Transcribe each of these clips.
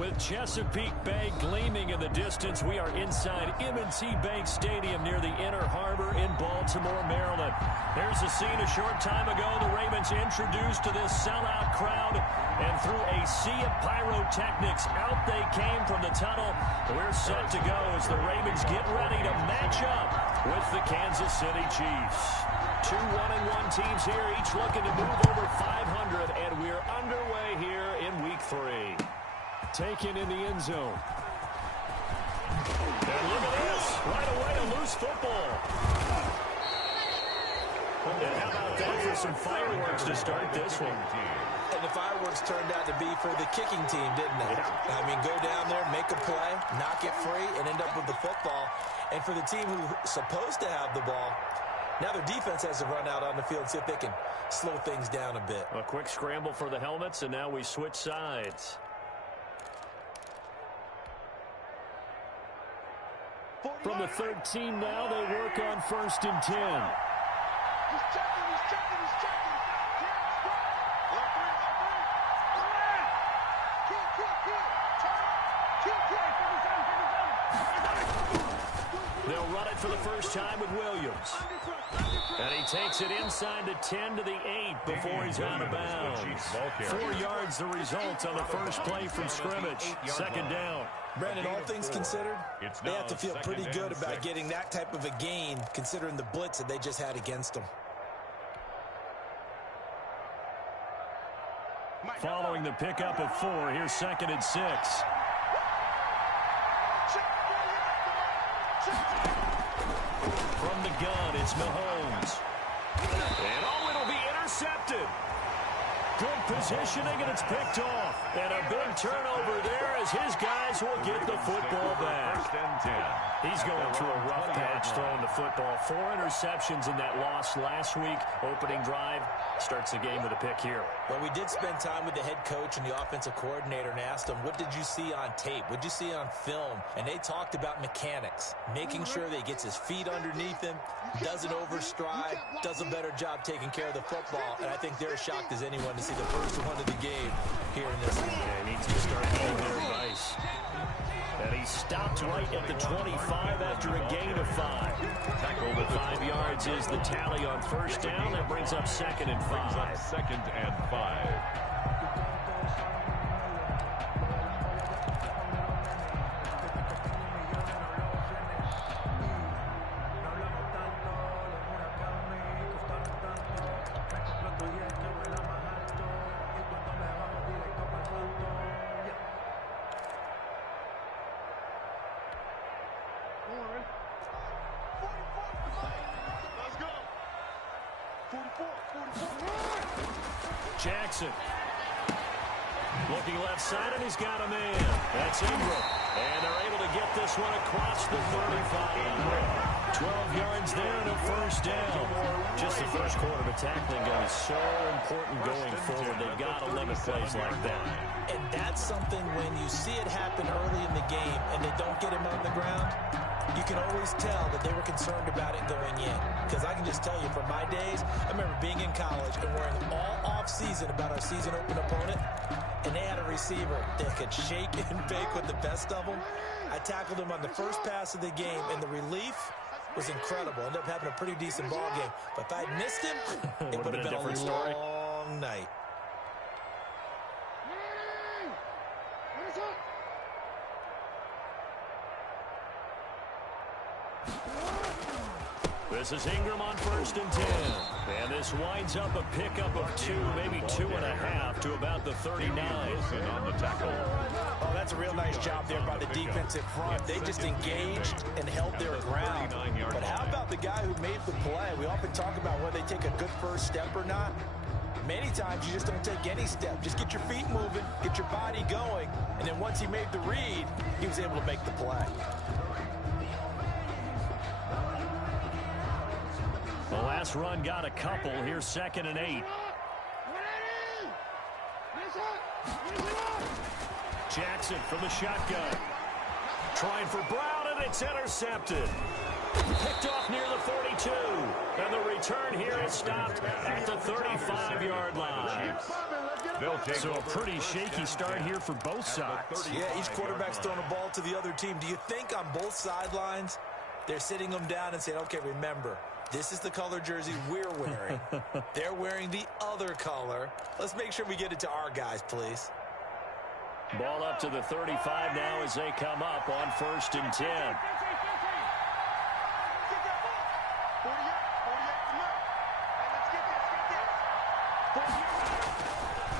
With Chesapeake Bay gleaming in the distance, we are inside M&T Bank Stadium near the Inner Harbor in Baltimore, Maryland. There's a scene a short time ago. The Ravens introduced to this sellout crowd, and through a sea of pyrotechnics, out they came from the tunnel. We're set to go as the Ravens get ready to match up with the Kansas City Chiefs. Two 1-1 teams here, each looking to move over 500, and we're underway here in Week 3. Taken in the end zone. And look at this. Right away, a loose football. And how about that for some fireworks to start this one? And the fireworks turned out to be for the kicking team, didn't they? Yeah. I mean, go down there, make a play, knock it free, and end up with the football. And for the team who's supposed to have the ball, now their defense has to run out on the field and see if they can slow things down a bit. A quick scramble for the helmets, and now we switch sides. From the 13 now, they work on 1st and 10. He's checking. They'll run it for the first time with Williams. And he takes it inside the 10 to the 8 before he's out of bounds. 4 yards the result on the first play from scrimmage. Second down. Brandon, all things considered, they have to feel pretty good about getting that type of a gain, considering the blitz that they just had against them. Following the pickup of 4, here's 2nd and 6. From the gun, it's Mahomes. And it'll be intercepted. Good positioning, and it's picked off. And a big turnover there as his guys will get the football back. He's going through a rough patch throwing the football. 4 interceptions in that loss last week. Opening drive starts the game with a pick here. Well, we did spend time with the head coach and the offensive coordinator and asked them, what did you see on tape? What did you see on film? And they talked about mechanics, making sure that he gets his feet underneath him, doesn't overstride, does a better job taking care of the football. And I think they're as shocked as anyone to see the first one of the game here in this game. He needs to start getting their advice. And he stopped right at the 25 after a gain of 5. Tackle with 5 yards is the tally on first down. That brings up 2nd and 5. 2nd and 5. Jackson. Looking left side, and he's got a man. That's Ingram. And they're able to get this one across the 35. 12 yards there and a first down. Just the first quarter, but tackling is so important going forward. They've got to limit plays like that. And that's something when you see it happen early in the game and they don't get him on the ground, you can always tell that they were concerned about it going in. Because I can just tell you from my days, I remember being in college and worrying all off-season about our season-open opponent, and they had a receiver that could shake and bake with the best of them. I tackled him on the first pass of the game, and the relief was incredible. Ended up having a pretty decent ball game. But if I'd missed him, it would have been a long night. This is Ingram on 1st and 10. And this winds up a pickup of 2, maybe 2.5 to about the 39. On the tackle. Oh, that's a real nice job there by the defensive front. They just engaged and held their ground. But how about the guy who made the play? We often talk about whether they take a good first step or not. Many times you just don't take any step. Just get your feet moving, get your body going, and then once he made the read, he was able to make the play. The last run got a couple. Here's 2nd and 8. Jackson from the shotgun. Trying for Brown, and it's intercepted. Picked off near the 42. And the return here is stopped at the 35-yard line. So a pretty shaky start here for both sides. Yeah, each quarterback's throwing a ball to the other team. Do you think on both sidelines they're sitting them down and saying, okay, remember, this is the color jersey we're wearing. They're wearing the other color. Let's make sure we get it to our guys, please. Ball up to the 35 now as they come up on 1st and 10.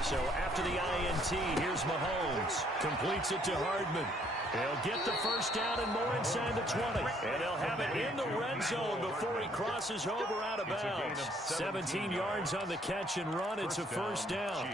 So after the INT, here's Mahomes. Completes it to Hardman. He'll get the first down and more inside the 20. And they'll have it in the red zone before he crosses over out of bounds. 17 yards on the catch and run. It's a first down.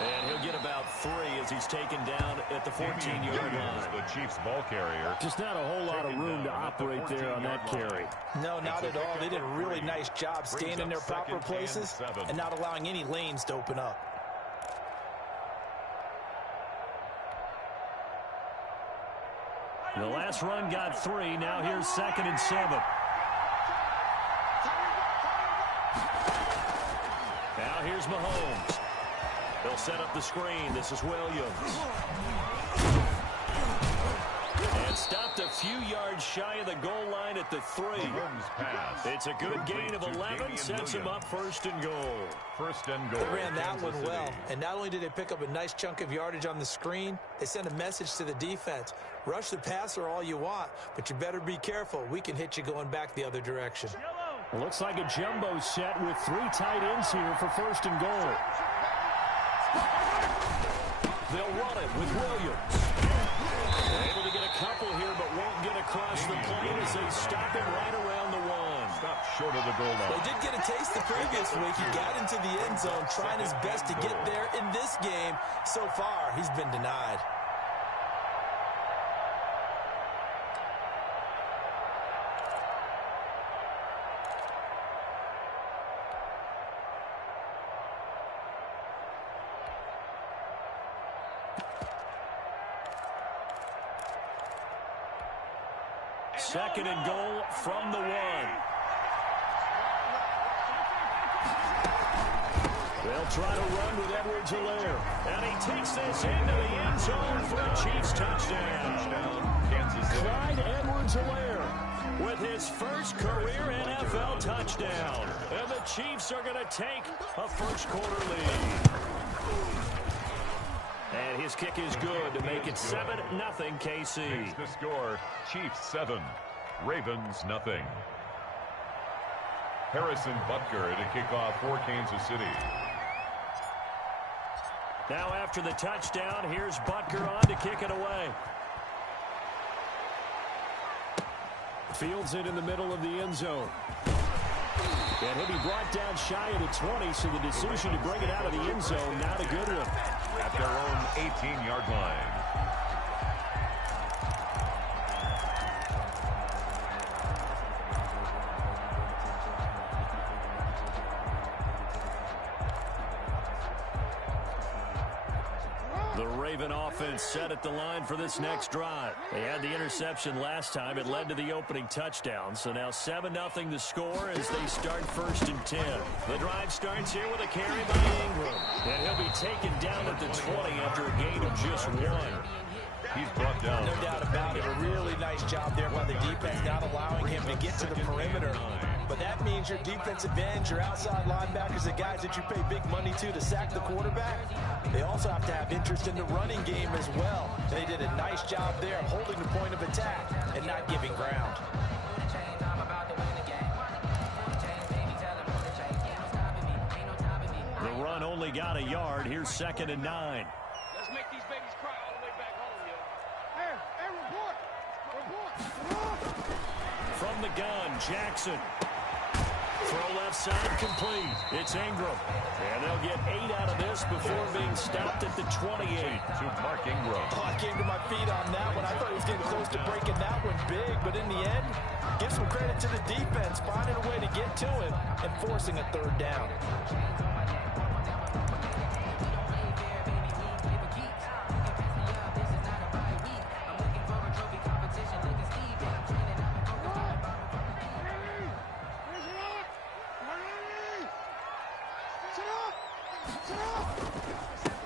And he'll get about 3 as he's taken down at the 14-yard line. The Chiefs ball carrier. Just not a whole lot of room to operate there on that carry. No, not at all. They did a really nice job staying in their proper places and not allowing any lanes to open up. The last run got 3. Now here's 2nd and 7. Now here's Mahomes. They'll set up the screen. This is Williams. And stopped a few yards shy of the goal line at the 3. It's a good gain of 11. Sets him up 1st and goal. 1st and goal. They ran that one well. And not only did they pick up a nice chunk of yardage on the screen, they sent a message to the defense. Rush the passer all you want, but you better be careful. We can hit you going back the other direction. Looks like a jumbo set with 3 tight ends here for 1st and goal. They'll run it with Williams. Able to get a couple here, but won't get across the plane as they stop him right around the 1. Stop short of the goal line. They did get a taste the previous week. He got into the end zone, trying his best to get there. In this game, so far, he's been denied. Second and goal from the 1. They'll try to run with Edwards-Helaire. And he takes this into the end zone for a Chiefs touchdown. Kansas City. Clyde Edwards-Helaire with his first career NFL touchdown. And the Chiefs are going to take a first-quarter lead. And his kick is good to make it 7-0 KC. The score, Chiefs 7, Ravens nothing. Harrison Butker to kick off for Kansas City. Now after the touchdown, here's Butker on to kick it away. Fields it in the middle of the end zone. And he'll be brought down shy of the 20, so the decision to bring it out of the end zone, not a good one. At their own 18-yard line. The Raven offense set at the line for this next drive. They had the interception last time. It led to the opening touchdown. So now 7-0 the score as they start 1st and 10. The drive starts here with a carry by Ingram. And he'll be taken down at the 20 after a gain of just 1. He's brought down. No doubt about it. A really nice job there by the defense, not allowing him to get to the perimeter. But that means your defensive ends, your outside linebackers, the guys that you pay big money to sack the quarterback, they also have to have interest in the running game as well. And they did a nice job there of holding the point of attack and not giving ground. The run only got a yard. Here's 2nd and 9. Let's make these babies cry all the way back home, yo. Hey, report. From the gun, Jackson Throw left side complete. It's Ingram. And they'll get 8 out of this before being stopped at the 28. To Mark Ingram. Oh, I came to my feet on that one. I thought he was getting close to breaking that one big, but in the end, give some credit to the defense, finding a way to get to him and forcing a third down.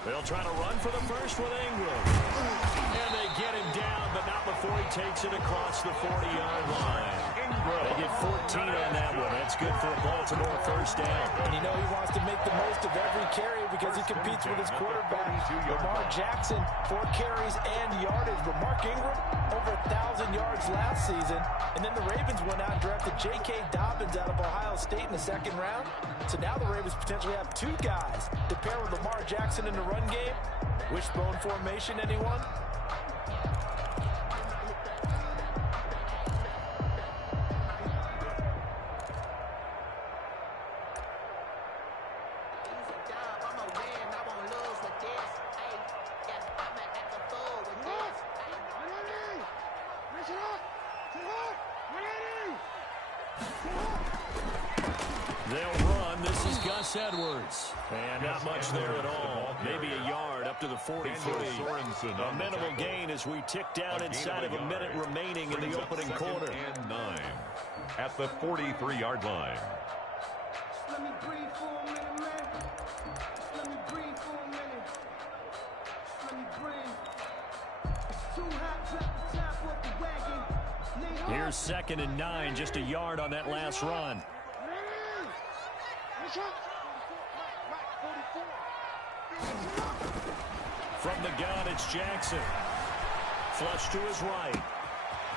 They'll try to run for the first with Ingram. And they get him down, but not before he takes it across the 40-yard line. They get 14 on that one. That's good for a Baltimore first down. And you know he wants to make the most of every carry because he competes with his quarterback, Lamar Jackson, 4 carries and yardage. But Mark Ingram, over 1,000 yards last season. And then the Ravens went out and drafted J.K. Dobbins out of Ohio State in the second round. So now the Ravens potentially have 2 guys to pair with Lamar Jackson in the run game. Wishbone formation, anyone? They'll run. This is Gus Edwards. And not much there at all. Maybe a yard up to the 43. A minimal gain as we tick down inside of a minute remaining in the opening quarter. And 9 at the 43-yard line. Let me breathe for a minute, man. Let me breathe for a minute. Let me breathe. It's too hot, drop the top off the wagon. Here's 2nd and 9, just a yard on that last run. From the gun, it's Jackson. Flush to his right.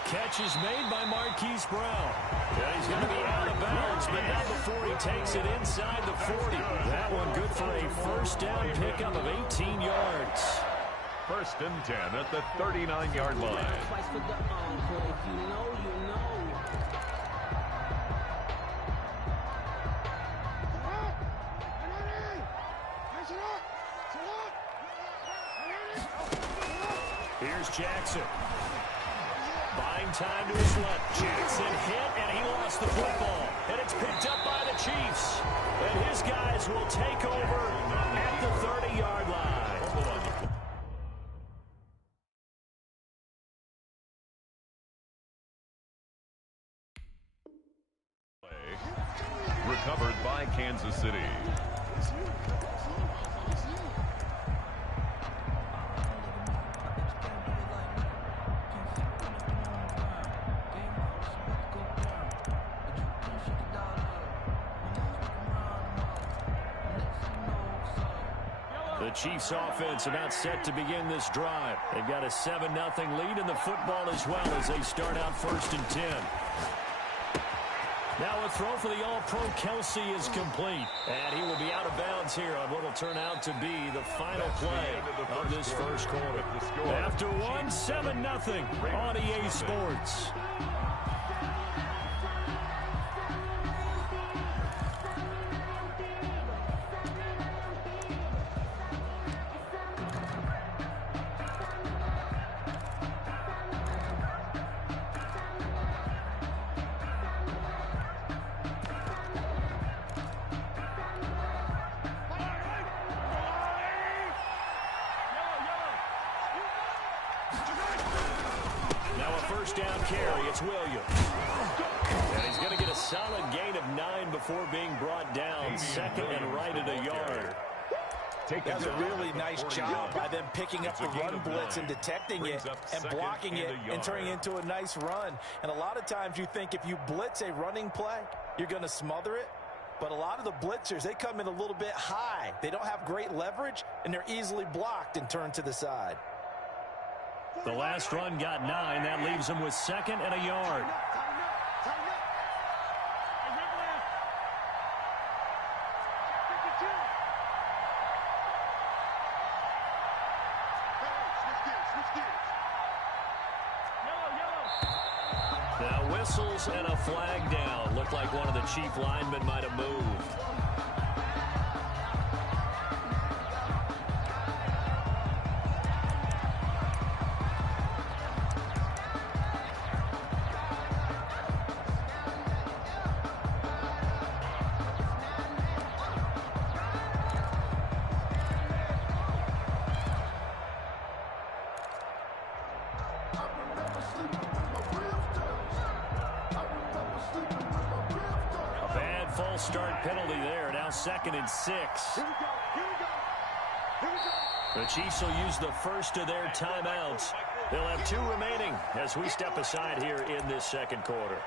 Catch is made by Marquise Brown. And he's going to be out of bounds, but not before he takes it inside the 40. That one good for a first down pickup of 18 yards. 1st and 10 at the 39-yard line. Here's Jackson. Buying time to his left. Jackson hit, and he lost the football. And it's picked up by the Chiefs. And his guys will take over at the 30-yard line. Recovered by Kansas City. The Chiefs offense about set to begin this drive. They've got a 7-0 lead in the football as well as they start out 1st and 10. Now a throw for the All-Pro Kelsey is complete. And he will be out of bounds here on what will turn out to be the final play of this first quarter. After one, 7-0 on EA Sports. Now a first down carry. It's Williams. And he's going to get a solid gain of 9 before being brought down. 2nd and right at a yard. That's a really nice job by them picking up the run blitz and detecting it and blocking it and turning it into a nice run. And a lot of times you think if you blitz a running play, you're going to smother it. But a lot of the blitzers, they come in a little bit high. They don't have great leverage, and they're easily blocked and turned to the side. The last run got 9. That leaves him with 2nd and a yard. Now whistles and a flag down. Looked like one of the chief linemen might have moved. False start penalty there. Now 2nd and 6. The Chiefs will use the first of their timeouts. They'll have 2 remaining as we step aside here in this second quarter.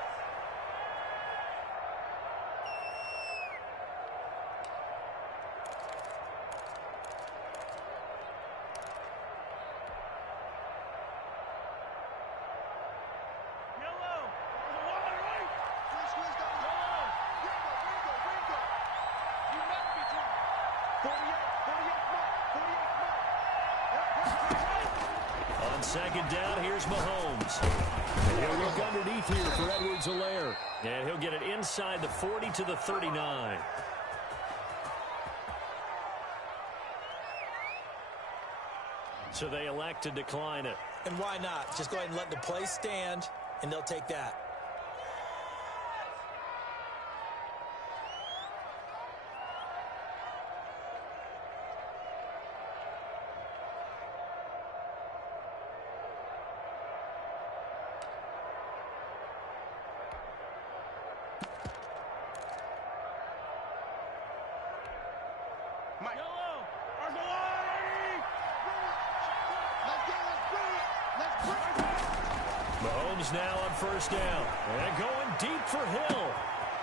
On 2nd down, here's Mahomes. And he'll look underneath here for Edwards-Helaire. And he'll get it inside the 40 to the 39. So they elect to decline it. And why not? Just go ahead and let the play stand, and they'll take that. Mahomes now on 1st down. And going deep for Hill.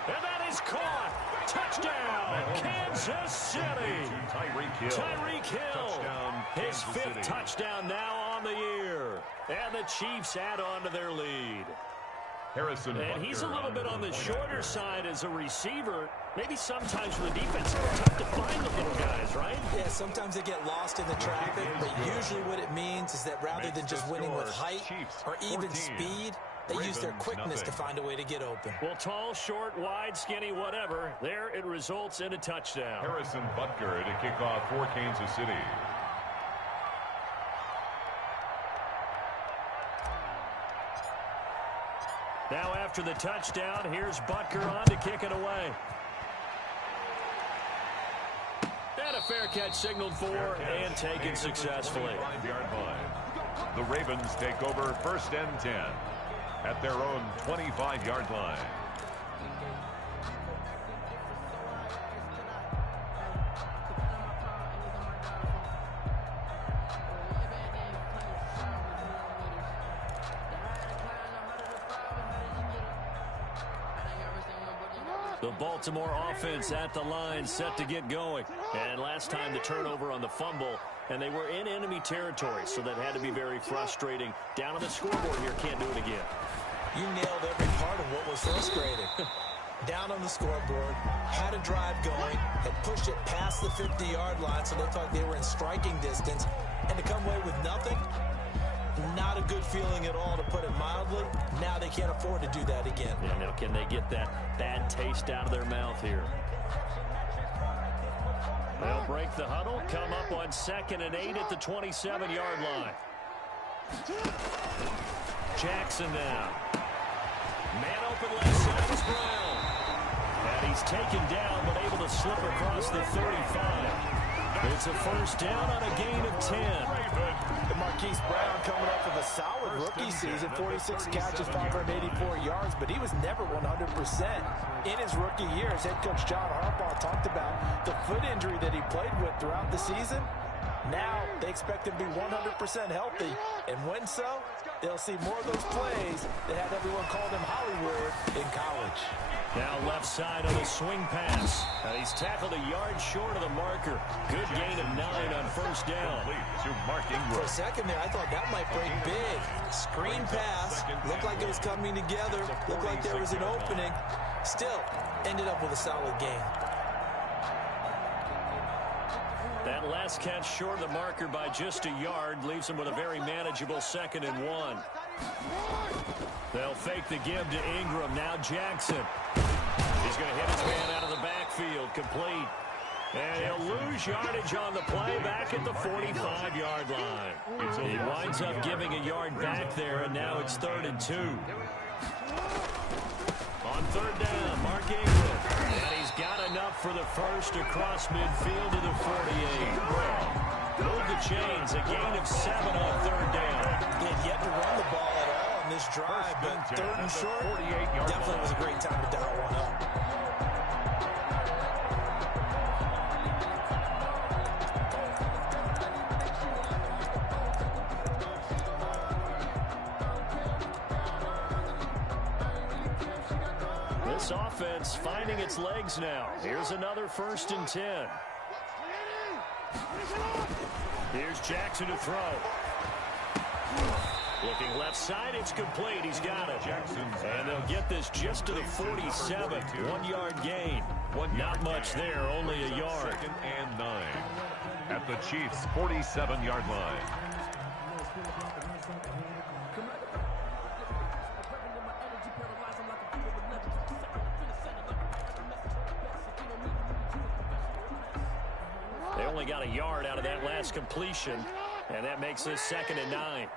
And that is caught. Touchdown, Kansas City. Tyreek Hill. His 5th touchdown now on the year. And the Chiefs add on to their lead. And he's a little bit on the shorter side as a receiver. Maybe sometimes for the defense, it's tough to find the little guys, right? Yeah, sometimes they get lost in the traffic, but usually what it means is that rather than just winning with height or even speed, they use their quickness to find a way to get open. Well, tall, short, wide, skinny, whatever, there it results in a touchdown. Harrison Butker to kick off for Kansas City. Now after the touchdown, here's Butker on to kick it away. And a fair catch signaled for and taken successfully. The Ravens take over 1st and 10 at their own 25-yard line. The Baltimore offense at the line, set to get going. And last time the turnover on the fumble, and they were in enemy territory, so that had to be very frustrating. Down on the scoreboard here, can't do it again. You nailed every part of what was frustrating. Down on the scoreboard, had a drive going, had pushed it past the 50-yard line, so they thought they were in striking distance, and to come away with nothing, not a good feeling at all, to put it mildly. Now they can't afford to do that again. Yeah, now can they get that bad taste out of their mouth here? They'll break the huddle, come up on 2nd and 8 at the 27-yard line. Jackson now. Man open left side is Brown. And he's taken down, but able to slip across the 35. It's a 1st down on a gain of 10. And Marquise Brown coming off of a solid rookie season, 46 catches, 584 yards, but he was never 100%. In his rookie year, as head coach John Harbaugh talked about the foot injury that he played with throughout the season. Now they expect him to be 100% healthy, and when so, they'll see more of those plays that had everyone call him Hollywood in college. Now left side on the swing pass. He's tackled a yard short of the marker. Good gain of 9 on 1st down. For a second there, I thought that might break big. Screen pass. Looked like it was coming together. Looked like there was an opening. Still, ended up with a solid gain. That last pass catch short of the marker by just a yard. Leaves him with a very manageable 2nd and 1. They'll fake the give to Ingram. Now Jackson. He's going to hit his man out of the backfield. Complete. And he'll lose yardage on the play back at the 45-yard line. He winds up giving a yard back there, and now it's 3rd and 2. On 3rd down, Mark Ingram. And he's got enough for the first across midfield to the 48. Move the chains, a gain of 7 on 3rd down. He had yet to run the ball at all on this drive, but 3rd and short, definitely was a great time to dial one up. This offense finding its legs now. Here's another 1st and 10. Here's Jackson to throw. Looking left side, it's complete. He's got it. And they'll get this just to the 47. 1-yard gain. Not much there, only a yard. 2nd and 9 at the Chiefs' 47-yard line. They only got a yard out of that last completion, and that makes this 2nd and 9.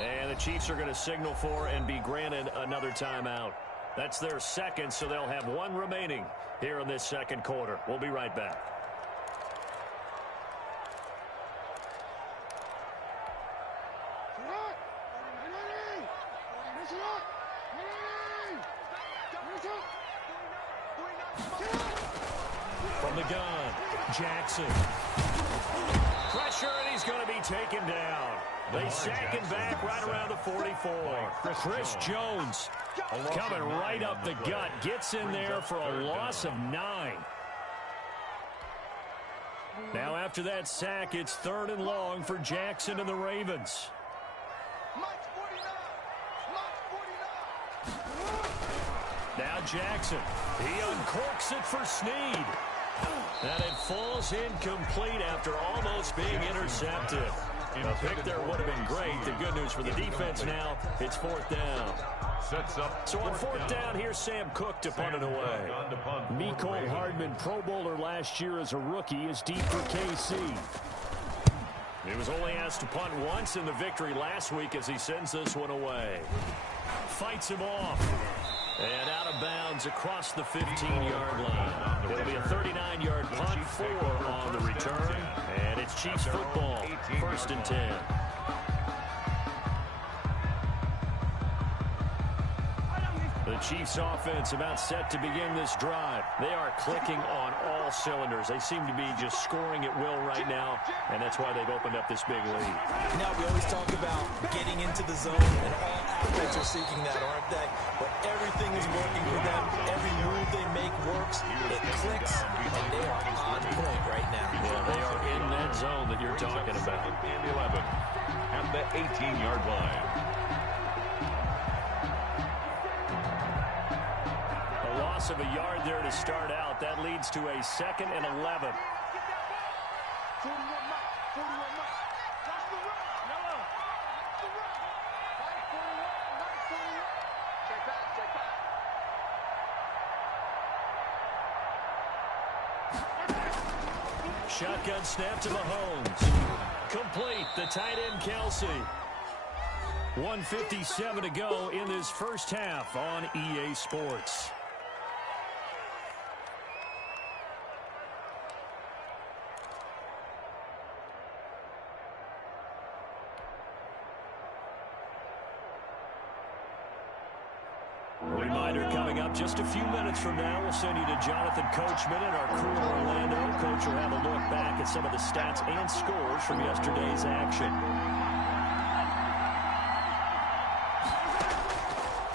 And the Chiefs are going to signal for and be granted another timeout. That's their 2nd, so they'll have 1 remaining here in this 2nd quarter. We'll be right back. From the gun, Jackson. Pressure, and he's going to be taken down. They sack him back right around the 44. Chris Jones coming right up the gut. Gets in there for a loss of 9. Now after that sack, it's 3rd and long for Jackson and the Ravens. Now Jackson. He uncorks it for Snead. And it falls incomplete after almost being intercepted. A pick there would have been great. The good news for the defense now, it's 4th down. So on 4th down, here's Sam Cook to punt it away. Mecole Hardman, Pro Bowler last year as a rookie, is deep for KC. He was only asked to punt once in the victory last week as he sends this one away. Fights him off. And out of bounds across the 15-yard line. It'll be a 39-yard punt, 4 on the return. And it's Chiefs football, 1st and 10. The Chiefs offense about set to begin this drive. They are clicking on all cylinders. They seem to be just scoring at will right now, and that's why they've opened up this big lead. Now, we always talk about getting into the zone, and all athletes are seeking that, aren't they? But everything is working for them. Every move they make works. It clicks, and they are on point right now. Yeah, they are in that zone that you're talking about. And 11 at the 18-yard line. Loss of a yard there to start out. That leads to a 2nd and 11. Shotgun snap to Mahomes. Complete. The tight end, Kelsey. 1:57 to go in this first half on EA Sports. Reminder coming up just a few minutes from now. We'll send you to Jonathan Coachman and our crew in Orlando. Coach will have a look back at some of the stats and scores from yesterday's action.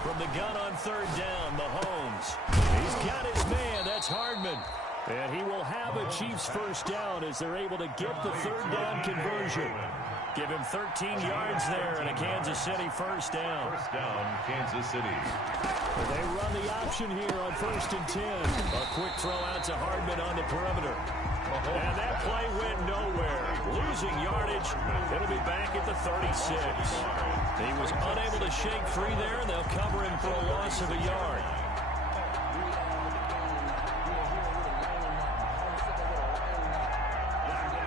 From the gun on 3rd down, Mahomes. He's got his man. That's Hardman. And he will have a Chiefs first down as they're able to get the 3rd down conversion. Give him 13 yards there and a Kansas City first down. First down, Kansas City. They run the option here on 1st and 10. A quick throw out to Hardman on the perimeter. And that play went nowhere. Losing yardage. It'll be back at the 36. He was unable to shake free there, and they'll cover him for a loss of a yard.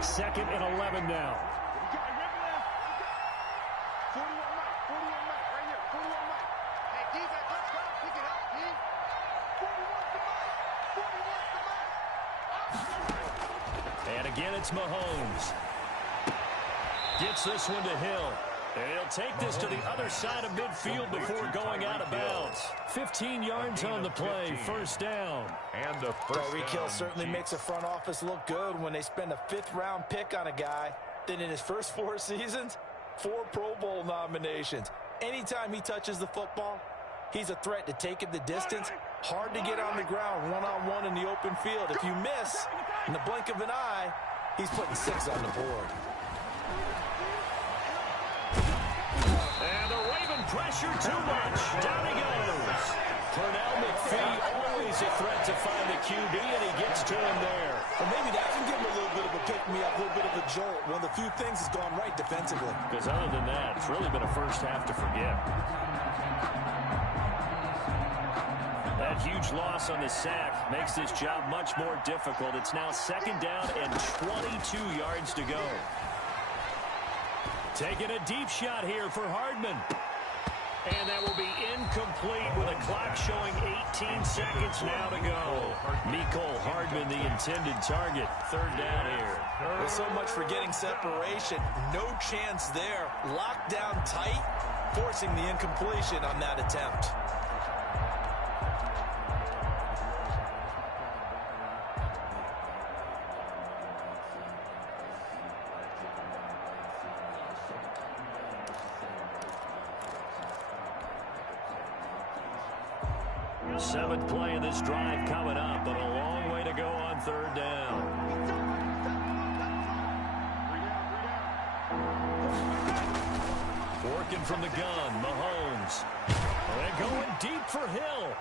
Second and 11 now. And again, it's Mahomes. Gets this one to Hill. And he'll take this to the other side of midfield before going out of bounds. 15 yards on the play, first down. And a first Tyreek Hill certainly makes a front office look good when they spend a 5th-round pick on a guy. Then in his first 4 seasons, 4 Pro Bowl nominations. Anytime he touches the football, he's a threat to take it the distance. Hard to get on the ground one-on-one in the open field. If you miss, in the blink of an eye, he's putting 6 on the board. And the Raven pressure too much. Down he goes. Pernell McPhee, always a threat to find the QB, and he gets to him there. Well, maybe that can give him a little bit of a pick-me-up, a little bit of a jolt. One of the few things that's gone right defensively. Because other than that, it's really been a first half to forget. That huge loss on the sack makes this job much more difficult. It's now 2nd down and 22 yards to go. Taking a deep shot here for Hardman. And that will be incomplete with a clock showing 18 seconds now to go. Mecole Hardman, the intended target. 3rd down here. Well, so much for getting separation. No chance there. Locked down tight, forcing the incompletion on that attempt. Seventh play of this drive coming up, but a long way to go on 3rd down. Working from the gun, Mahomes. And going deep for Hill.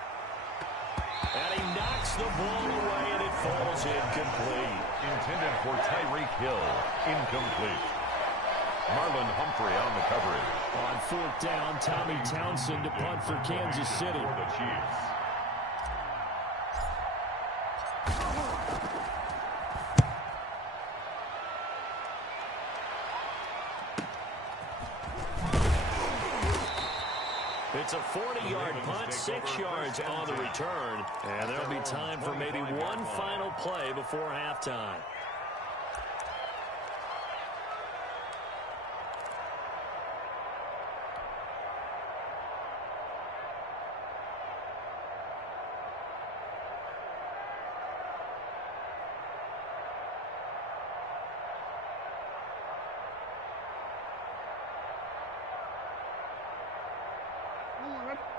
And he knocks the ball away, and it falls incomplete. Intended for Tyreek Hill. Incomplete. Marlon Humphrey on the coverage. On 4th down, Tommy Townsend to punt for Kansas City. For the Chiefs. It's a 40-yard punt, 6 yards on the return, and there'll be time for maybe one final play before halftime.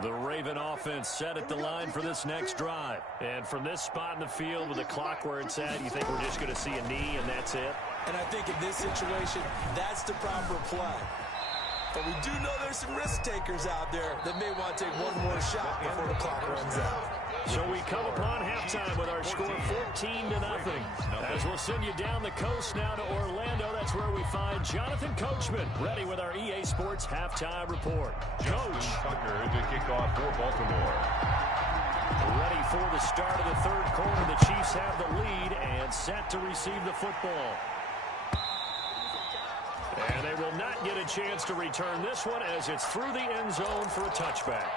The Raven offense set at the line for this next drive. And from this spot in the field with the clock where it's at, you think we're just going to see a knee and that's it? And I think in this situation, that's the proper play. But we do know there's some risk takers out there that may want to take one more shot before the clock runs out. So we come upon halftime with our score 14-0. As we'll send you down the coast now to Orlando, that's where we find Jonathan Coachman, ready with our EA Sports halftime report. Coach. Tucker to kick off for Baltimore. Ready for the start of the 3rd quarter. The Chiefs have the lead and set to receive the football. And they will not get a chance to return this one as it's through the end zone for a touchback.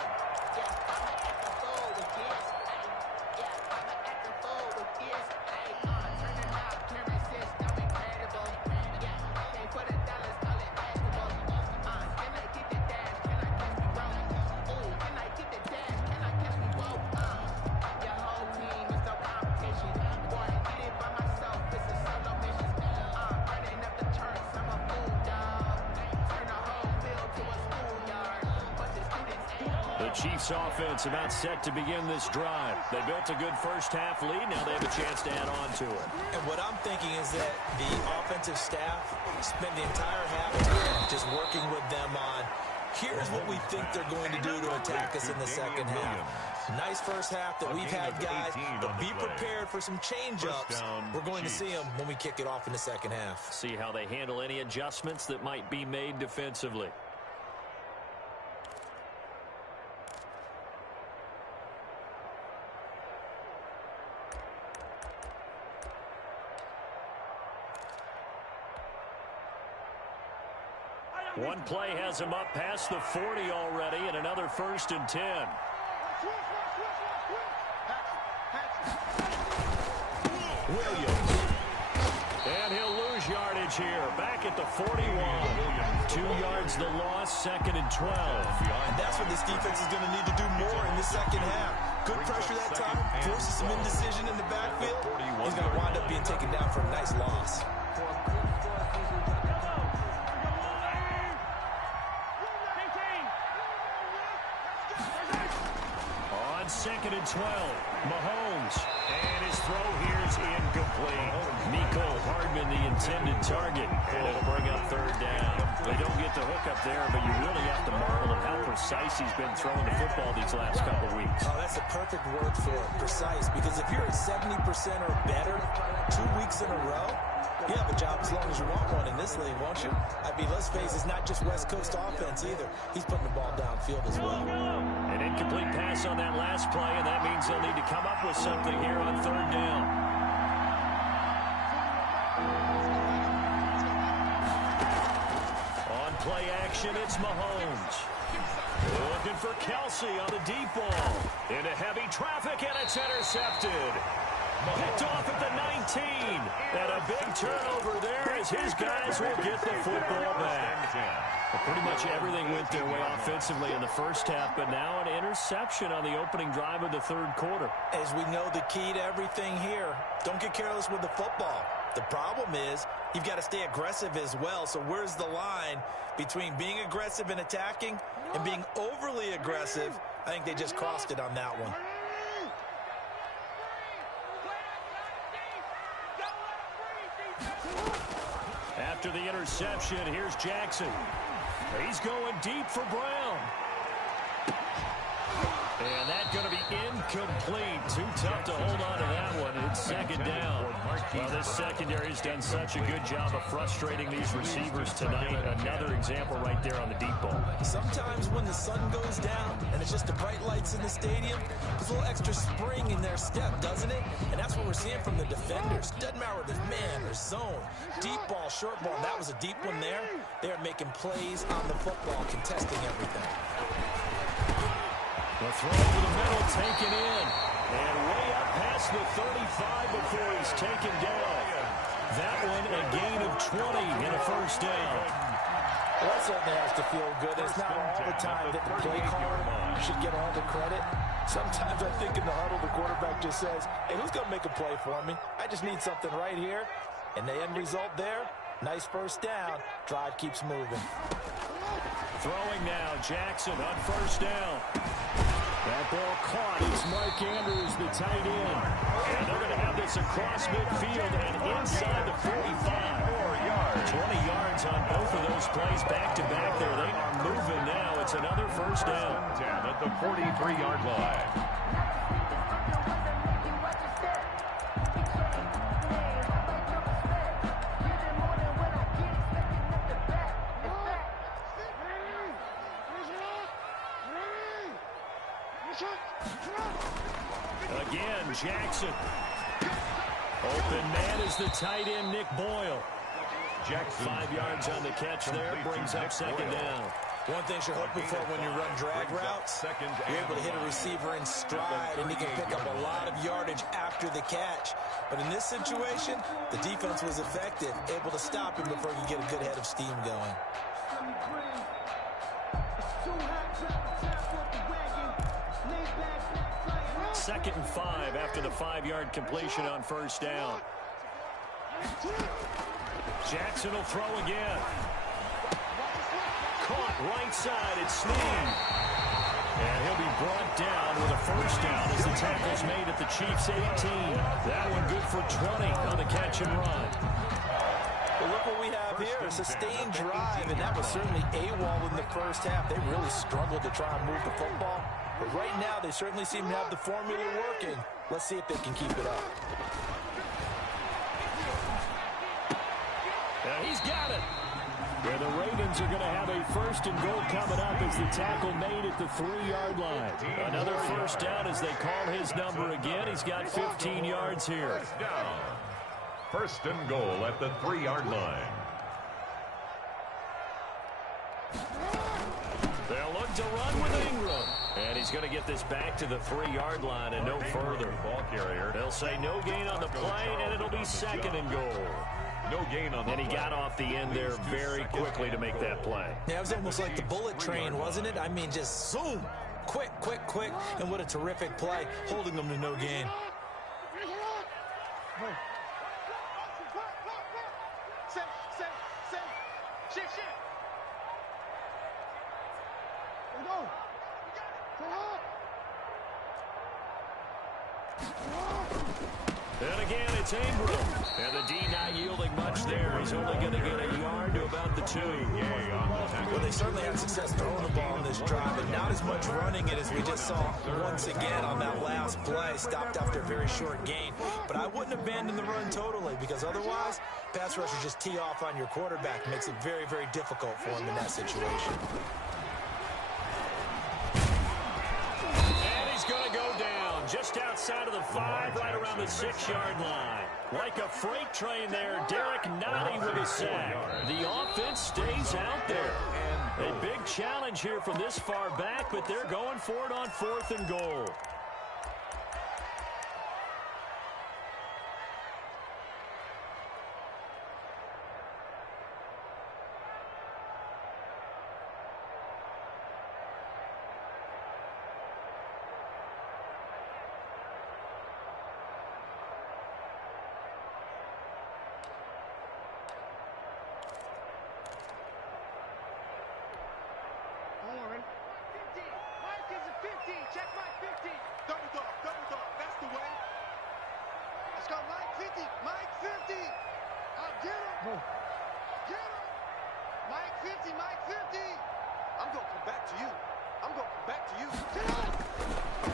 Chiefs offense about set to begin this drive. They built a good first-half lead. Now they have a chance to add on to it. And what I'm thinking is that the offensive staff spent the entire halftime just working with them on, here's what we think they're going to do to attack us in the second half. Nice first half that we've had, guys, but be prepared for some change-ups. We're going to see them when we kick it off in the second half. See how they handle any adjustments that might be made defensively. One play has him up past the 40 already, and another 1st and 10. Williams. And he'll lose yardage here. Back at the 41. 2 yards the loss, 2nd and 12. And that's what this defense is going to need to do more in the second half. Good pressure that time, forces some indecision in the backfield. He's going to wind up being taken down for a nice loss. On 2nd and 12, Mahomes. And his throw here is incomplete. Mecole Hardman, the intended target. And it'll bring up 3rd down. They don't get the hook up there, but you really have to marvel at how precise he's been throwing the football these last couple weeks. Oh, that's a perfect word for it, precise. Because if you're at 70% or better 2 weeks in a row, you have a job as long as you want one in this league, won't you? I mean, let's face it, it's not just West Coast offense either. He's putting the ball downfield as well. An incomplete pass on that last play, and that means they'll need to come up with something here on 3rd down. On play action, it's Mahomes. Looking for Kelsey on the deep ball. Into heavy traffic, and it's intercepted. Picked off at the 19. And a big turnover there as his guys will get the football back. Well, pretty much everything went their way offensively in the first half, but now an interception on the opening drive of the 3rd quarter. As we know, the key to everything here, don't get careless with the football. The problem is you've got to stay aggressive as well. So where's the line between being aggressive and attacking and being overly aggressive? I think they just crossed it on that one. After the interception, here's Jackson. He's going deep for Brown. And that's going to be incomplete. Too tough to hold on to that one. It's 2nd down. Well, this secondary has done such a good job of frustrating these receivers tonight. Another example right there on the deep ball. Sometimes when the sun goes down and it's just the bright lights in the stadium, there's a little extra spring in their step, doesn't it? And that's what we're seeing from the defenders. Doesn't matter if it's man or zone. Deep ball, short ball. That was a deep one there. They're making plays on the football, contesting everything. The throw over the middle, taken in. And way up past the 35 before he's taken down. That one, a gain of 20 and a 1st down. Well, that certainly has to feel good. It's not all the time that the play caller should get all the credit. Sometimes I think in the huddle, the quarterback just says, hey, who's going to make a play for me? I just need something right here. And the end result there, nice 1st down. Drive keeps moving. Throwing now, Jackson on 1st down. That ball caught. It's Mark Andrews, the tight end. And they're going to have this across midfield and inside the 45. 20 yards on both of those plays back-to-back there. They are moving now. It's another 1st down. At the 43-yard line. Again, Jackson. Open man is the tight end, Nick Boyle. Jackson. 5 yards on the catch there, brings up 2nd down. One thing you're hoping for when you run drag routes, you're able to hit a receiver in stride, and he can pick up a lot of yardage after the catch. But in this situation, the defense was effective, able to stop him before he could get a good head of steam going. 2nd and 5 after the 5-yard completion on 1st down. Jackson will throw again. Caught right side. It's Snead. And he'll be brought down with a first down as the tackle's made at the Chiefs' 18. That one good for 20 on the catch and run. Well, look what we have here, a sustained drive, and that was certainly AWOL in the first half. They really struggled to try and move the football. But right now, they certainly seem to have the formula working. Let's see if they can keep it up. And he's got it. Where the Ravens are going to have a first and goal coming up as the tackle made at the 3-yard line. Another first down as they call his number again. He's got 15 yards here. First down. First and goal at the 3-yard line. They'll look to run with Ingram. And he's going to get this back to the 3-yard line and no further. Ball carrier. They'll say no gain on the play, and it'll be second and goal. No gain on the And he got off the end there very quickly to make that play. Yeah, it was almost like the bullet train, wasn't it? I mean, just zoom. Quick, quick, quick. And what a terrific play, holding them to no gain. And again, it's Ingram. And the D not yielding much there. He's only going to get a yard to about the 2. Well, they certainly had success throwing the ball in this drive, and not as much running it as we just saw once again on that last play. Stopped after a very short gain. But I wouldn't abandon the run totally, because otherwise, pass rushers just tee off on your quarterback. Makes it very, very difficult for him in that situation. And he's going to go down just outside of the 5, right around the 6-yard line. Like a freight train there, Derek Nottie with a sack. The offense stays out there. A big challenge here from this far back, but they're going for it on 4th and goal.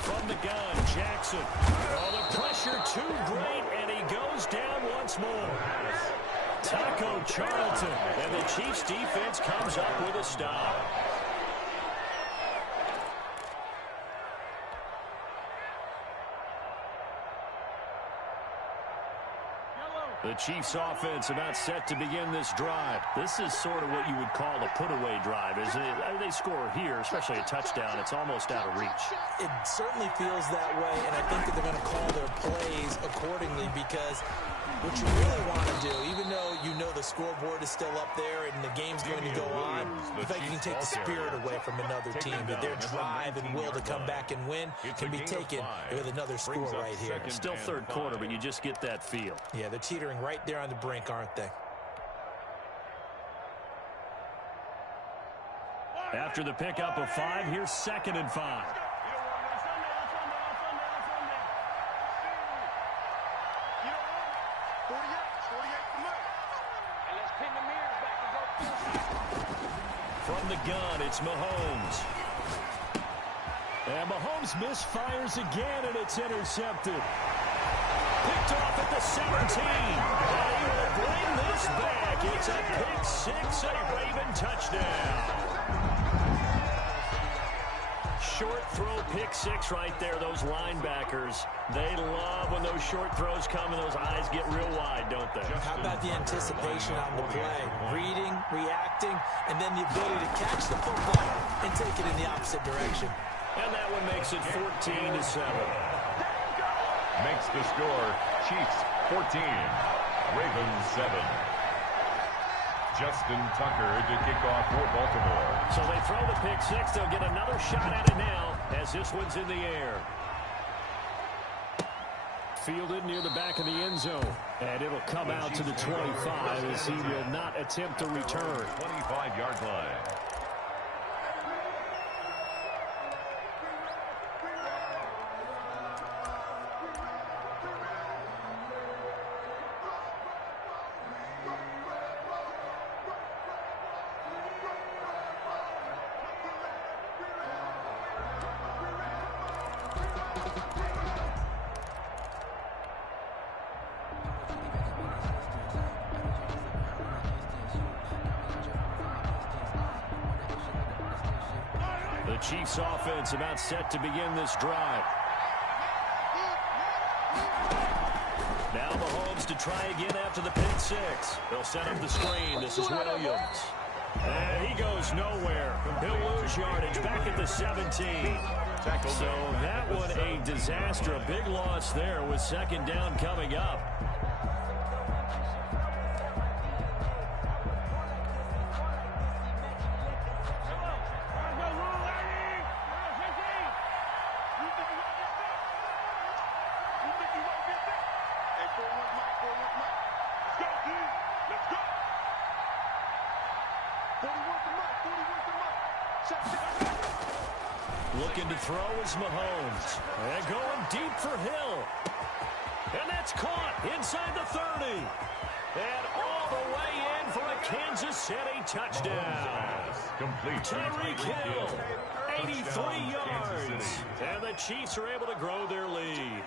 From the gun, Jackson. Oh, the pressure too great, and he goes down once more. Taco Charlton, and the Chiefs defense comes up with a stop. The Chiefs offense about set to begin this drive. This is sort of what you would call a put-away drive. As they score here, especially a touchdown, it's almost out of reach. It certainly feels that way, and I think that they're going to call their plays accordingly, because what you really want to do, even though you know the scoreboard is still up there and the game's going to go on, I think you can take the spirit away from another team. That their drive and will to come back and win can be taken with another score right here. Still third quarter, but you just get that feel. Yeah, they're teetering right there on the brink, aren't they? After the pickup of 5, here's 2nd and 5. From the gun, it's Mahomes. And Mahomes misfires again, and it's intercepted. Picked off at the 17. And he will bring this back. It's a pick 6 and a Raven touchdown. Short throw, pick 6 right there. Those linebackers, they love when those short throws come and those eyes get real wide, don't they? How about the anticipation on the play? Reading, reacting, and then the ability to catch the football and take it in the opposite direction. And that one makes it 14-7. Makes the score Chiefs 14, Ravens 7. Justin Tucker to kick off for Baltimore. So they throw the pick 6. They'll get another shot at it now as this one's in the air. Fielded near the back of the end zone. And it'll come out to the 25 as he will not attempt to return. 25-yard line. Chiefs offense about set to begin this drive. Now Mahomes to try again after the pick six. They'll set up the screen. This is Williams. And he goes nowhere. He'll lose yardage back at the 17. So that one a disaster. A big loss there with second down coming up. Looking to throw is Mahomes. And going deep for Hill. And that's caught inside the 30. And all the way in for a Kansas City touchdown. Tyreek Hill, 83 yards. And the Chiefs are able to grow their lead.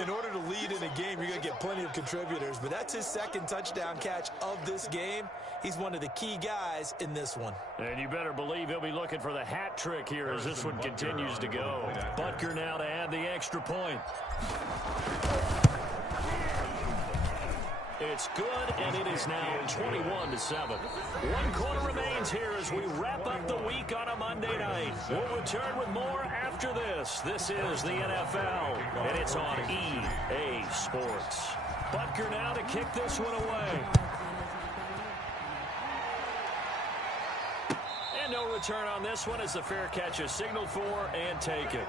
In order to lead in a game, you're going to get plenty of contributors, but that's his second touchdown catch of this game. He's one of the key guys in this one. And you better believe he'll be looking for the hat trick here as this one continues to go. Butker now to add the extra point. It's good, and it is now 21-7. 1 quarter remains here as we wrap up the week on a Monday night. We'll return with more after this. This is the NFL, and it's on EA Sports. Butker now to kick this one away. And no return on this one as the fair catch is signaled for and taken.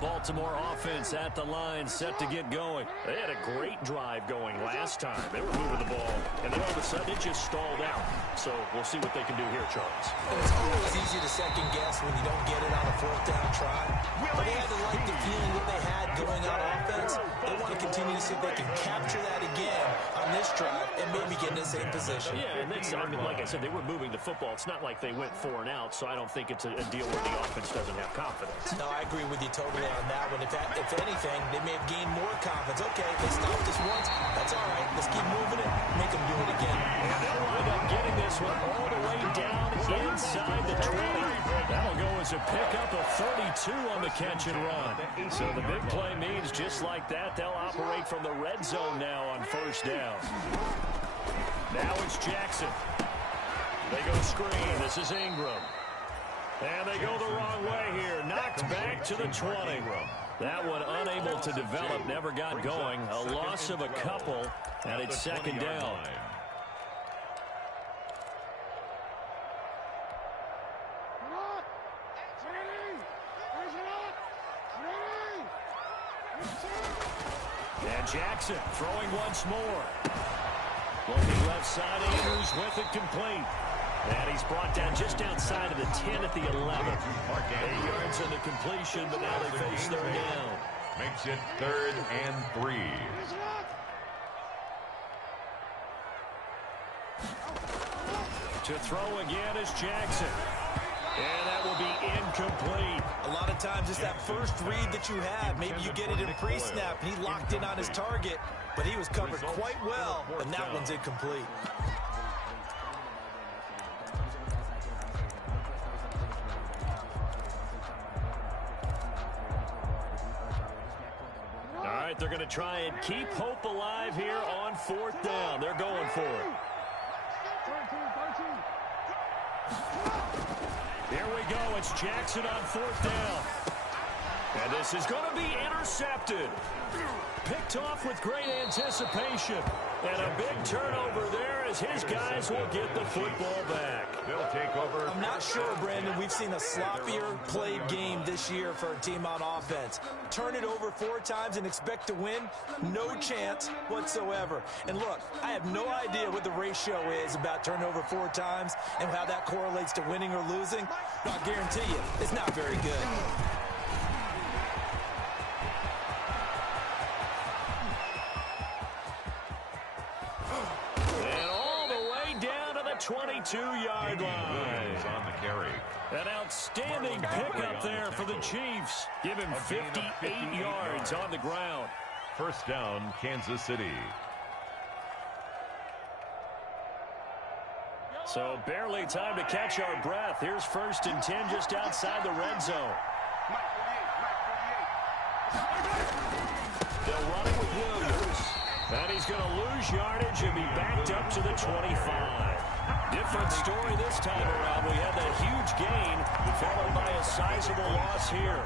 Baltimore offense at the line, set to get going. They had a great drive going last time. They were moving the ball, and then all of a sudden it just stalled out. So we'll see what they can do here, Charles. And it's always easy to second guess when you don't get it on a fourth down try. But they had to like the feeling that they had going on offense. They want to continue to see if they can capture that again on this drive and maybe get in the same position. Yeah, and that's, I mean, like I said, they were moving the football. It's not like they went 4 and out, so I don't think it's a deal where the offense doesn't have confidence. No, I agree with you totally on that one. If anything, they may have gained more confidence. Okay, they stopped us once. That's all right. Let's keep moving it. Make them do it again. And they'll wind up getting this one all the way down inside the 20. That'll go as a pickup of 32 on the catch and run. So the big play means just like that, they'll operate from the red zone now on first down. Now it's Jackson. They go screen. This is Ingram. And they go the wrong way here. Knocked back to the 20. That one unable to develop, never got going. A loss of a couple, and it's second down. And Jackson throwing once more. Looking left side, Andrews with it complete. And he's brought down just outside of the 10 at the 11. 8 yards on the completion, but now they face third down. Makes it 3rd and 3. To throw again is Jackson. And that will be incomplete. A lot of times it's that first read that you have. Maybe you get it in pre-snap, and he locked in on his target, but he was covered quite well, and that one's incomplete. All right, they're going to try and keep hope alive here on 4th down. They're going for it. Here we go. It's Jackson on 4th down. And this is going to be intercepted. Picked off with great anticipation. And a big turnover there as his guys will get the football back. They'll take over. I'm not sure, Brandon, we've seen a sloppier played game this year for a team on offense. Turn it over 4 times and expect to win? No chance whatsoever. And look, I have no idea what the ratio is about turnover 4 times and how that correlates to winning or losing. But I guarantee you, it's not very good. 22-yard line. On the carry. An outstanding pickup there for the Chiefs. Give him 58 yards on the ground. First down, Kansas City. So barely time to catch our breath. Here's 1st and 10 just outside the red zone. They'll run it with Williams. And he's going to lose yardage and be backed up to the 25. Different story this time around. We had that huge gain followed by a sizable loss here.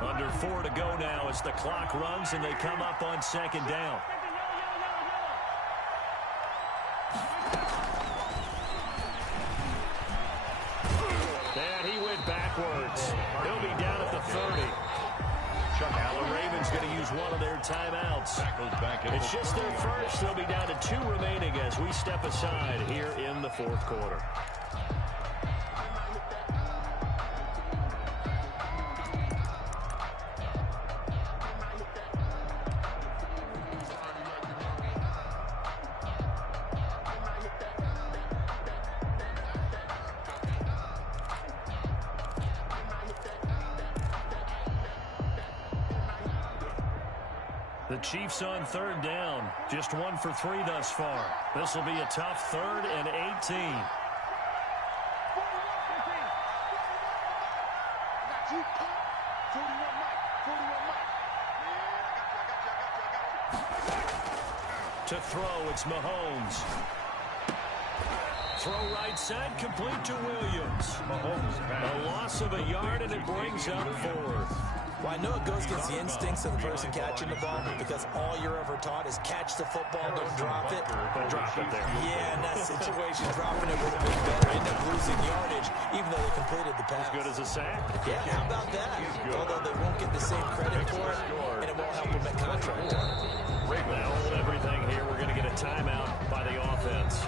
Under 4 to go now as the clock runs and they come up on 2nd down. And he went backwards. He'll be down at the 30. Now the Ravens going to use one of their timeouts. It's just their first. They'll be down to 2 remaining as we step aside here in the 4th quarter. The Chiefs on 3rd down. Just 1 for 3 thus far. This will be a tough 3rd and 18. To throw, it's Mahomes. Throw right side, complete to Williams. A loss of a yard, and it brings up 4th. Well, I know it goes against the instincts of the person catching the ball because all you're ever taught is catch the football, don't drop it. Don't drop it there. Yeah, in that situation, dropping it would have been better. End up losing yardage, even though they completed the pass. As good as a sack. Yeah, how about that? Although they won't get the same credit for it, and it won't help them at contract time. Now, hold everything here. We're going to get a timeout by the offense.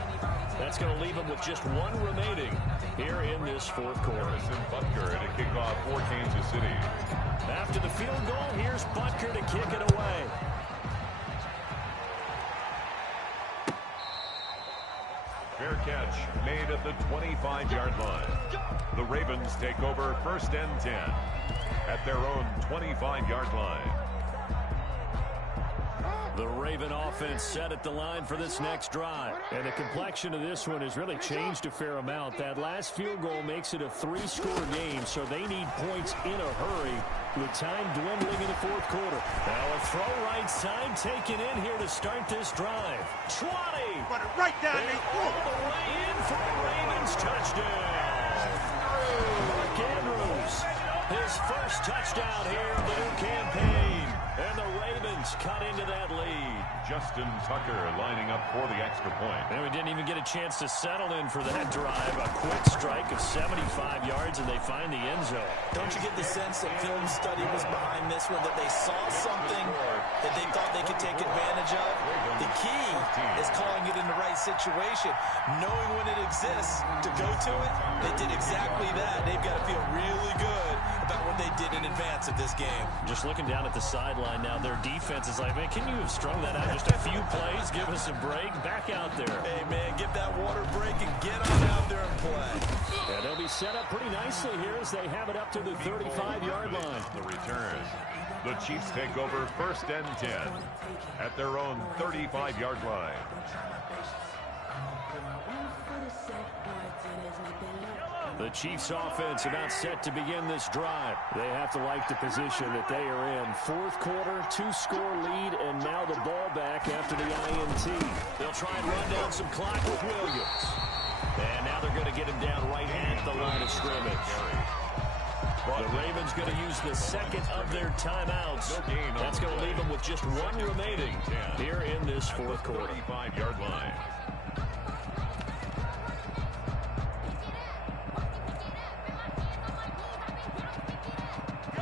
That's going to leave them with just 1 remaining here in this 4th quarter. Butker to kick off for Kansas City. After the field goal, here's Butker to kick it away. Fair catch made at the 25-yard line. The Ravens take over 1st and 10 at their own 25-yard line. The Raven offense set at the line for this next drive. And the complexion of this one has really changed a fair amount. That last field goal makes it a 3-score game, so they need points in a hurry with time dwindling in the 4th quarter. Now a throw right side taken in here to start this drive. 20! Put it right down there. All the way in for a Ravens touchdown. Mark Andrews, his first touchdown here of the new campaign. And the Ravens cut into that lead. Justin Tucker lining up for the extra point. And we didn't even get a chance to settle in for that drive. A quick strike of 75 yards, and they find the end zone. Don't you get the sense that film study was behind this one, that they saw something that they thought they could take advantage of? The key is calling it in the right situation. Knowing when it exists to go to it, they did exactly that. They've got to feel really good about what they did in advance of this game. Just looking down at the sideline now, their defense is like, man, can you have strung that out just a few plays? Give us a break. Back out there. Hey, man, give that water break and get on out there and play. Yeah, they'll be set up pretty nicely here as they have it up to the 35-yard line. The return. The Chiefs take over 1st and 10 at their own 35-yard line. The Chiefs offense about set to begin this drive. They have to like the position that they are in. 4th quarter, 2-score lead, and now the ball back after the INT. They'll try and run down some clock with Williams. And now they're going to get him down right at the line of scrimmage. The Ravens going to use the 2nd of their timeouts. That's going to leave them with just 1 remaining here in this 4th quarter. 35-yard line.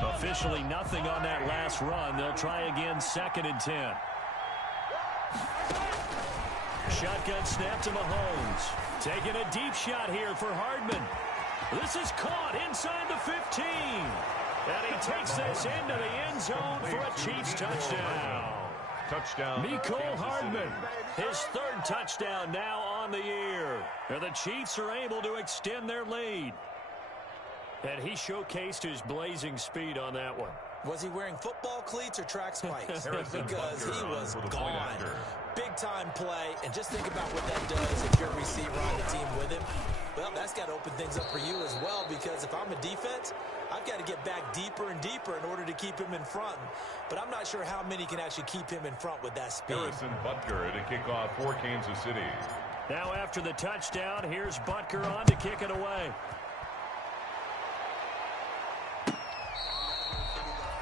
Officially nothing on that last run. They'll try again 2nd and 10. Shotgun snap to Mahomes. Taking a deep shot here for Hardman. This is caught inside the 15. And he takes this into the end zone for a Chiefs touchdown. Touchdown. Mecole Hardman, his third touchdown now on the year. And the Chiefs are able to extend their lead. And he showcased his blazing speed on that one. Was he wearing football cleats or track spikes? Because he was gone. Big-time play, and just think about what that does if you're a receiver on the team with him. Well, that's got to open things up for you as well, because if I'm a defense, I've got to get back deeper and deeper in order to keep him in front. But I'm not sure how many can actually keep him in front with that speed. Harrison Butker to kick off for Kansas City. Now after the touchdown, here's Butker on to kick it away.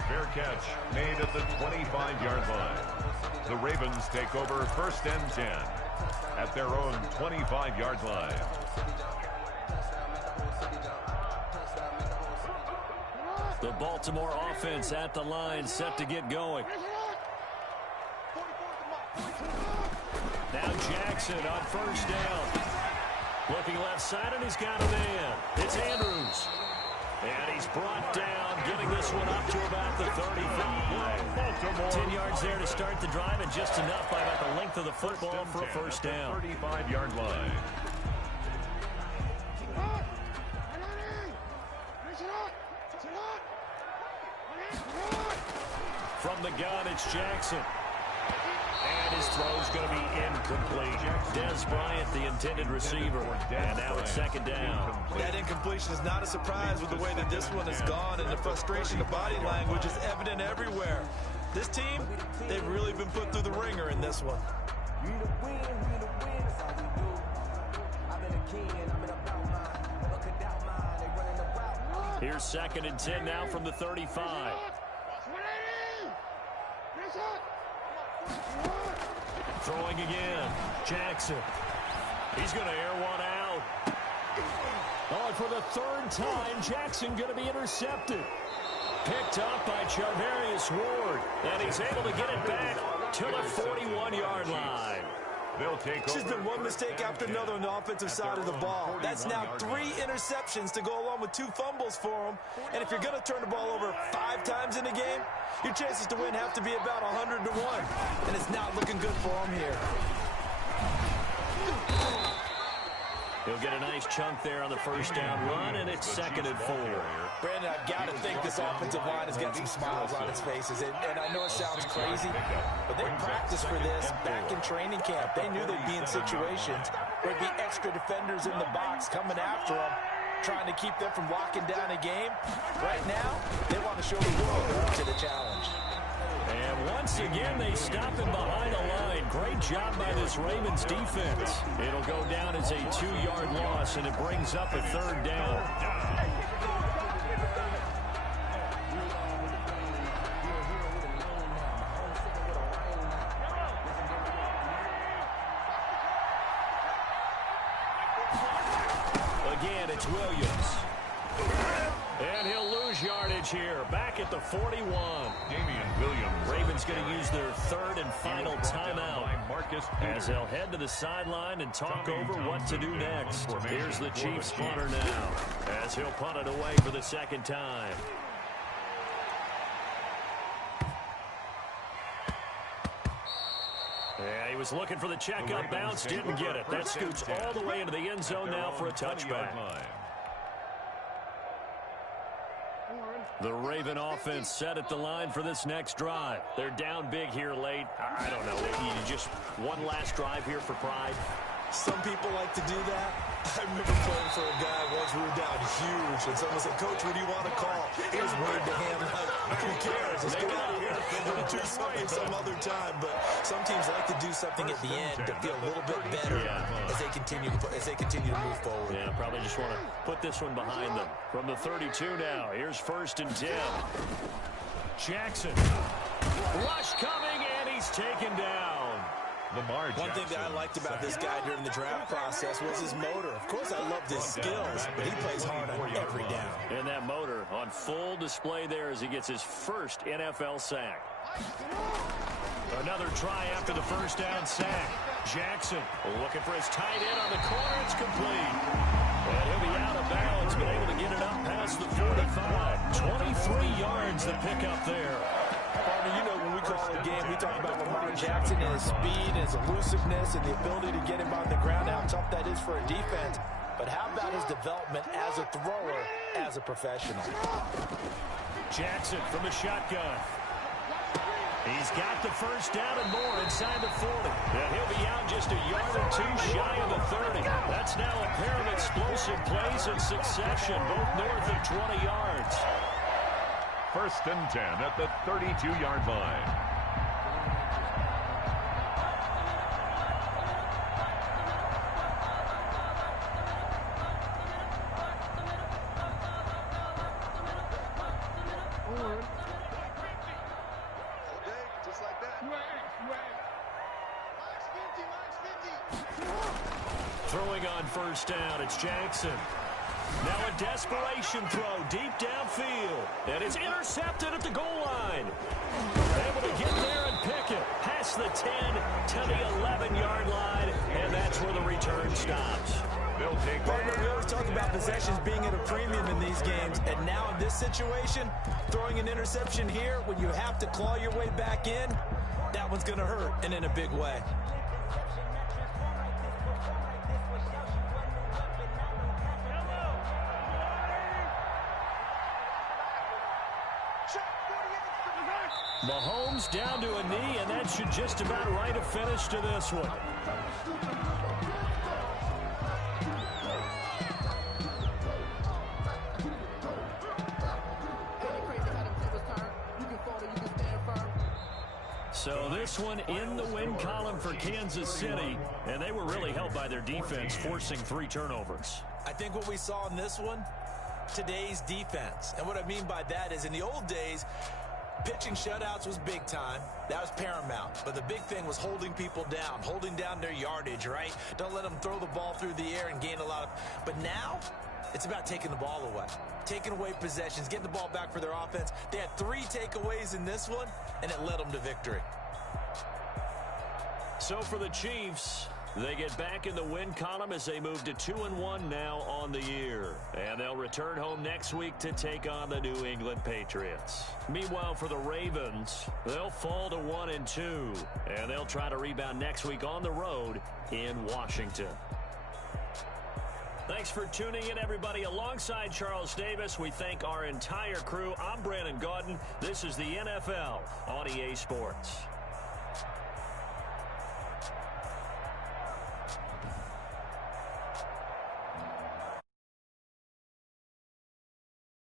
Fair catch made at the 25-yard line. The Ravens take over 1st and 10 at their own 25-yard line. The Baltimore offense at the line, set to get going. Now Jackson on 1st down. Looking left side, and he's got a man. It's Andrews. And he's brought down, getting this one up to about the 35. 10 yards there to start the drive, and just enough by about the length of the football for a 1st down. 35-yard line. From the gun, it's Jackson. And his throw's going to be incomplete. Des Bryant, the intended receiver. And now it's 2nd down. That incompletion is not a surprise with the way that this one has gone, and the frustration of body language is evident everywhere. This team, they've really been put through the ringer in this one. Here's 2nd and 10 now from the 35. Throwing again. Jackson. He's going to air one out. Oh, for the 3rd time, Jackson going to be intercepted. Picked up by Charvarius Ward. And he's able to get it back to the 41-yard line. They'll take It's just been one mistake after another on the offensive side of the ball. That's now 3 interceptions to go along with 2 fumbles for him. And if you're going to turn the ball over 5 times in a game, your chances to win have to be about 100 to 1. And it's not looking good for him here. He'll get a nice chunk there on the 1st down run, and it's 2nd and 4. Brandon, I've got to think this offensive line has got some smiles on its faces. And I know it sounds crazy, but they practiced for this back in training camp. They knew they'd be in situations where there'd be extra defenders in the box coming after them, trying to keep them from locking down a game. Right now, they want to show the world they're up to the challenge. And once again, they stop him behind the line. Great job by this Ravens defense. It'll go down as a 2-yard loss, and it brings up a 3rd down. Again, it's Williams. And he'll lose yardage here. Back at the 41. Damian Williams. Ravens going to use their 3rd and final timeout as they'll head to the sideline and talk over what to do next. Here's the Chiefs punter now as he'll punt it away for the 2nd time. Yeah, he was looking for the checkup bounce, didn't get it. That scoots all the way into the end zone now for a touchback. The Raven offense set at the line for this next drive. They're down big here late. I don't know. You just one last drive here for pride. Some people like to do that. I remember playing for a guy once we were down huge, and someone said, "Coach, what do you want to call?" He was waved to him like, "Who cares? Let's get out of here. We'll do something some other time." But some teams like to do something at the end to feel a little bit better as they continue to move forward. Yeah, probably just want to put this one behind them. From the 32 now, here's 1st and 10. Jackson. Rush coming, and he's taken down. One thing that I liked about this guy during the draft process was his motor. Of course, I loved his skills, but he plays hard on every down. And that motor on full display there as he gets his 1st NFL sack. Another try after the 1st down sack. Jackson looking for his tight end on the corner. It's complete. And he'll be out of bounds, but able to get it up past the 45. 23 yards the pickup there. Partner, you know when we call a game, we talk about Lamar Jackson and his speed and his elusiveness and the ability to get him on the ground, how tough that is for a defense. But how about his development as a thrower, as a professional? Jackson from the shotgun. He's got the first down and more inside the 40. And he'll be out just a yard or two shy of the 30. That's now a pair of explosive plays in succession, both north of 20 yards. 1st and 10 at the 32-yard line. Throwing on 1st down, it's Jackson. Now a desperation throw deep downfield. And it's intercepted at the goal line. Able to get there and pick it. Past the 10 to the 11-yard line. And that's where the return stops. They'll take Partner, we always talk about possessions being at a premium in these games. And now in this situation, throwing an interception here when you have to claw your way back in, that one's going to hurt, and in a big way. Mahomes down to a knee, and that should just about write a finish to this one. So this one in the win column for Kansas City, and they were really helped by their defense, forcing 3 turnovers. I think what we saw in this one, today's defense. And what I mean by that is in the old days, pitching shutouts was big time. That was paramount. But the big thing was holding people down, holding down their yardage, right? Don't let them throw the ball through the air and gain a lot of... But now, it's about taking the ball away. Taking away possessions, getting the ball back for their offense. They had 3 takeaways in this one, and it led them to victory. So for the Chiefs, they get back in the win column as they move to 2-1 now on the year. And they'll return home next week to take on the New England Patriots. Meanwhile, for the Ravens, they'll fall to 1-2. And they'll try to rebound next week on the road in Washington. Thanks for tuning in, everybody. Alongside Charles Davis, we thank our entire crew. I'm Brandon Gaudin. This is the NFL on EA Sports.